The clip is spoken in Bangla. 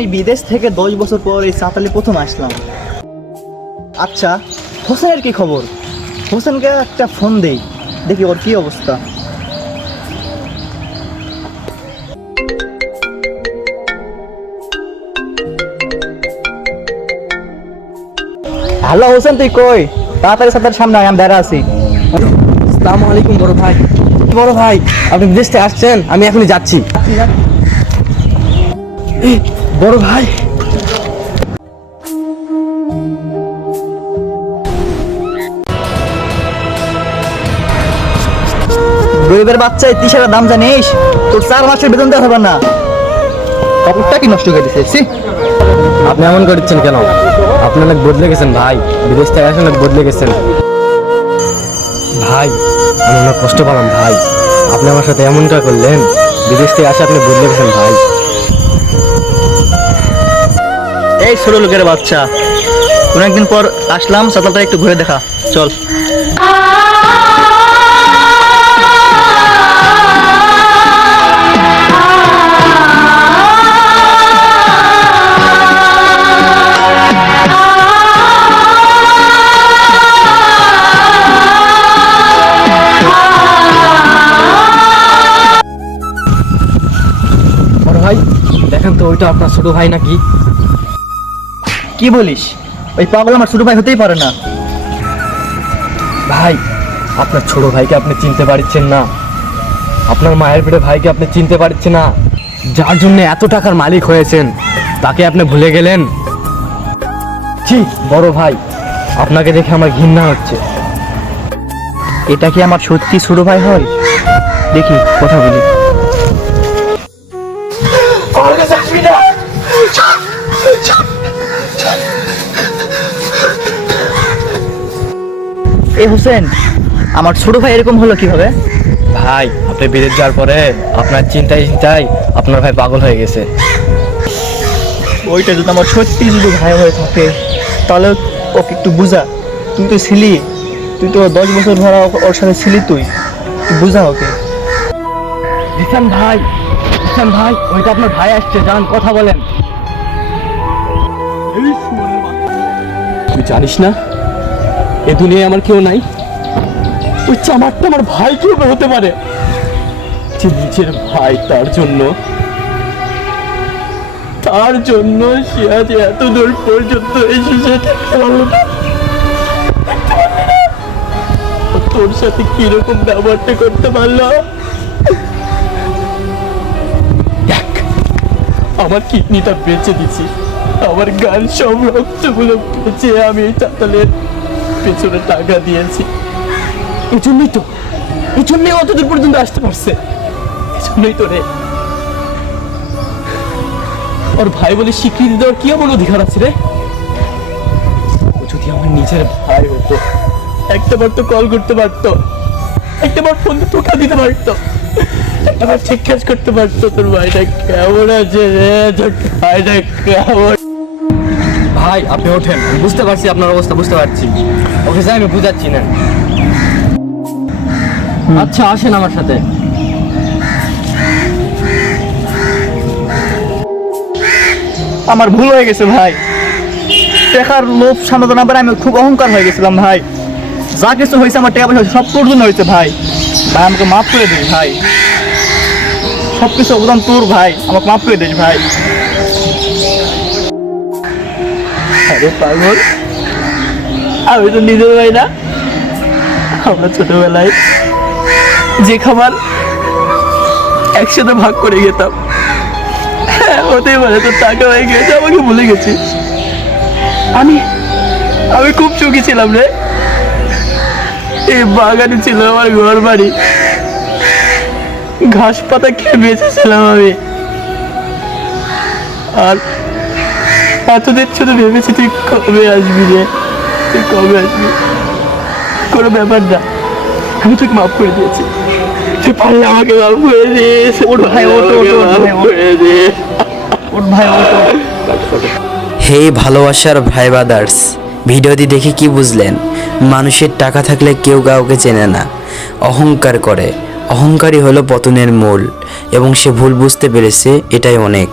আমি বিদেশ থেকে 10 বছর পর এই চাতালে প্রথম আসলাম। আচ্ছা, হোসেনের কি খবর? হোসেনকে একটা ফোন দেই, দেখি ওর কি অবস্থা। হ্যালো হোসেন, তুই কই? তাড়াতাড়ি সাথে সামনে আয়, আমি দাঁড়া আছি। আসসালামু আলাইকুম বড় ভাই। বড় ভাই, আপনি বিদেশ থেকে আসছেন, আমি এখনই যাচ্ছি। বড় ভাই, গরিবের বাচ্চা এই টি-শার্টের দাম জানিস? তোর 4 মাসের বেতন দেওয়া হবে না। কাপড়টা কি নষ্ট করে দিছে? আপনি এমন করছেন কেন? আপনি অনেক বদলে গেছেন ভাই, বিদেশ থেকে আসেন অনেক বদলে গেছেন ভাই। আমি অনেক কষ্ট পেলাম ভাই, আপনি আমার সাথে এমনটা করলেন। বিদেশ থেকে আসে আপনি বদলে গেছেন ভাই। এই ছোট লোকের বাচ্চা, অনেকদিন পর আসলাম, চাতালটা একটু ঘুরে দেখা, চল। বড় ভাই, দেখেন তো ওইটা আপনার ছোট ভাই নাকি? কি বলিস? ওই পাগল আমার ছোট ভাই হতেই পারে না। ভাই, আপনার ছোট ভাইকে আপনি চিনতে পারছেন না? আপনার মায়ের পেটে ভাইকে আপনি চিনতে পারছেন না? যার জন্য এত টাকার মালিক হয়েছেন, তাকে আপনি ভুলে গেলেন। জি বড় ভাই, আপনাকে দেখে আমার ঘৃণা হচ্ছে। এটা কি আমার সত্যি ছোট ভাই হয়? দেখি, কথা বলি। এ হোসেন, আমার ছোট ভাই এরকম হলো কিভাবে? ভাই, আপনি বিদেশ যাওয়ার পরে আপনার চিন্তায় আপনার ভাই পাগল হয়ে গেছে। ওইটা যদি আমার সত্যি যদি ভাই হয়ে থাকে, তাহলে ওকে একটু বুঝা। তুই তো ছিলি, তুই তো 10 বছর ধরে ওর সাথে ছিলি, তুই বুঝা ওকে। জিসান ভাই, জিসান ভাই, ওইটা আপনার ভাই আসছে, যান কথা বলেন। তুই জানিস না এ দুনিয়ায় আমার কেউ নাই? ওই চামারটা আমার ভাই কিভাবে হতে পারে? যে নিজের ভাই, তার জন্য সে আজ এত দূর পর্যন্ত এসেছে। তোর সাথে কিরকম ব্যবহারটা করতে পারলো? দেখ, আমার কিডনিটা বেঁচে দিছি, আমার গান সব রক্তগুলো বেঁচে আমি এই চাতালের পেছনে টাকা দিয়েছি। এই জন্যই অতদূর পর্যন্ত আসতে পারছে। এই জন্যই তো রে, ওর ভাই বলে স্বীকৃতি দেওয়ার কি এমন অধিকার আছে রে? ও যদি আমার নিজের ভাই হতো, একটাবার তো কল করতে পারতো, একটাবার ফোন টোকা দিতে পারতো, একটাবার জিজ্ঞেস করতে পারতো তোর ভাইটা কেমন আছে রে, তোর ভাইটা কেমন। ভাই আপনি ওঠেন, বুঝতে পারছি আপনার অবস্থা, বুঝতে পারছি। ওকে যাই, আমি বুঝাচ্ছি না। আচ্ছা আসেন আমার সাথে। আমার ভুল হয়ে গেছে ভাই, টাকার লোভ সামলাতে না পারে আমি খুব অহংকার হয়ে গেছিলাম ভাই। যা কিছু হয়েছে আমার টাকা পয়সা সব তোর জন্য হয়েছে ভাই। ভাই আমাকে মাফ করে দিস ভাই, সব কিছু অবদান তোর ভাই, আমাকে মাফ করে দিস ভাই। আরে পাগল, আমি তো নিজের ভাই না? আমরা ছোটবেলায় যে খাবার একসাথে ভাগ করে খেতাম, হতেই পারে তোর টাকা হয়ে গেছে, আমাকে ভুলে গেছিস। আমি খুব সুখী ছিলাম রে। এই বাগানে ছিল আমার ঘর বাড়ি, ঘাস পাতা খেয়ে বেঁচেছিলাম আমি। আর এতদিন শুধু ভেবেছি তুই কবে আসবি রে, তুই কবে আসবি। কোনো ব্যাপার না, আমি তোকে মাফ করে দিয়েছি। তুই পারলে আমাকে মাফ করে দিস। ওর ভাই, ওর ভাই। হেই ভালোবাসার ভাই ব্রাদার্স, ভিডিওটি দেখে কি বুঝলেন? মানুষের টাকা থাকলে কেউ কাউকে চেনে না, অহংকার করে। অহংকারই হলো পতনের মূল, এবং সে ভুল বুঝতে পেরেছে, এটাই অনেক।